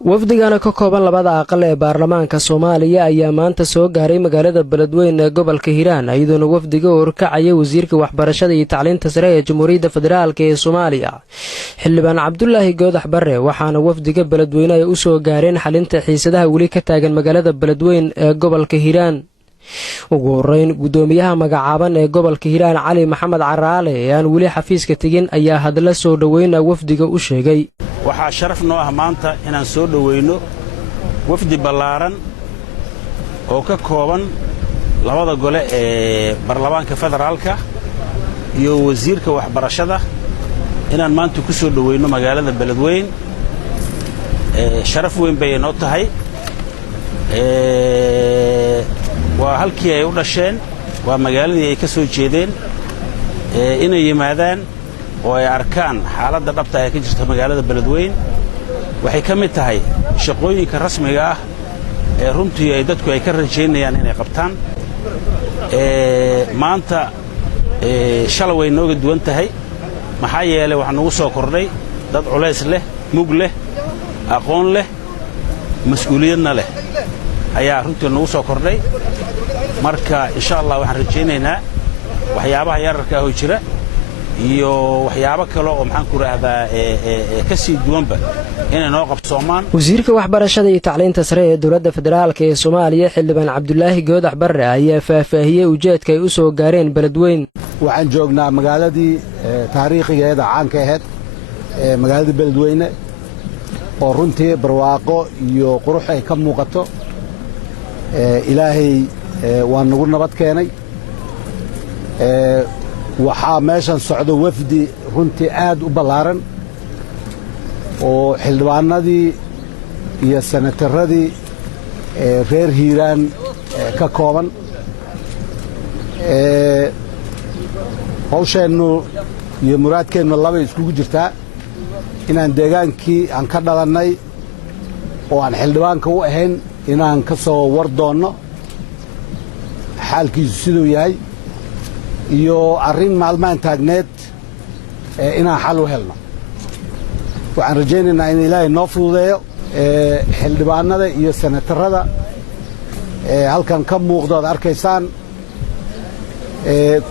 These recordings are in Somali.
wafdigana ka kooban labada aqal ee baarlamaanka Soomaaliya ayaa maanta soo gaaray magaalada Beledweyne ee gobolka Hiiraan iyadoo wafdiga horkacaya wasiirka waxbarashada iyo tacliinta sare ee Jamhuuriyadda Federaalka ee Soomaaliya xildhibaan Cabdullaahi Goodax Barre waxaana wafdiga Beledweyne ay u soo gaareen xalinta xiisadaha wali ka taagan magaalada Beledweyne ee gobolka Hiiraan ugu horeyn gudoomiyaha magacaaban ee gobolka Hiiraan Cali Maxamed Caraale ee aan wali xafiiska tagin ayaa hadla soo dhaweynaa wafdiga u sheegay waxaa sharaf noo ah maanta inaan soo dhaweyno wafdi ballaaran oo ka kooban labada gole ee baarlamaanka federaalka iyo wasiirka waxbarashada inaan maanta ku soo dhaweyno magaalada Beledweyne sharaf weyn bay noo tahay waa halkii ay u dhasheen waa magaaladii ay ka soo jeedeen inay yimaadaan oo ay arkaan xaaladda dhabta ee ka jirta magaalada Beledweyne waxay ka mid tahay shaqooyinka rasmiga ah ee runtii ay dadku ay ka rajaynayaan inay qabtaan maanta shalay way nooga duwan tahay maxaa yeelay waxa nagu soo kordhay dad culays leh mug leh aqoon leh mas'uuliyadna leh ayaa runtii nagu soo kordhay marka insha Allah waxaan rajaynaynaa waxyaabaha yararka ah oo jira iyo waxyaabo kale oo maxaan ku raahdaa ka sii duwanba inay noo qabsoomaan wasiirka waxbarashada iyo tacliinta sare ee dawladda federaalka ee Soomaaliya xildhibaan Cabdullaahi Goodax Barre ayaa faahfaahiyay ujeedka ay u soo gaareen Beledweyne waxaan joognaa magaaladii taariikhigeeda caanka ahayd magaalada Beledweyne oo runtii barwaaqo iyo qurux ay ka muuqato ilaahay waa nagu nabad keenay waxaa meeshan socdo wafdi runtii aad u ballaaran oo xildhibaanadii iyo senataradii reer Hiiraan ka kooban hawsheennu iyo muraadkeennu laba iskugu jirtaa inaan deegaankii aan ka dhalannay oo aan xildhibaanka u ahayn inaan ka soo war doonno xaalkiisu siduu yahay iyo arrin maalmahan taagneed inaan xal u helno waxaan rajaynaynaa in ilaahay noo fududeeyo xildhibaanada iyo senatarada halkan ka muuqdood arkaysaan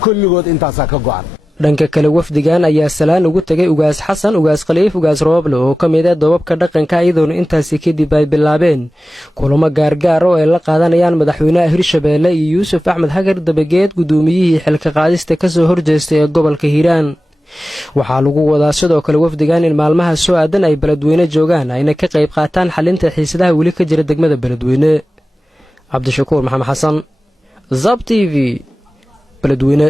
kulligood intaasaa ka go'an dhanka kale wafdigan ayaa salaan ugu tagay ugaas xasan ugaas khaliif ugaas rooble oo ka mid ah dobabka dhaqanka iyadoona intaasi kadib ay bilaabeen kulamo gaargaar oo ay la qaadanayaan madaxweynaha Hirshabeelle iyo Yuusuf Axmed Hagar Dabageed gudoomiyihii xilka qaadista ka soo horjeestay ee gobolka Hiiraan waxaa lagu wadaa sidoo kale wafdigan in maalmaha soo aadan ay Beledweyne joogaan ayna ka qayb qaataan xalinta xiisadaha wali ka jira degmada Beledweyne Cabdishakuur Maxamed Xasan ZAB TV Beledweyne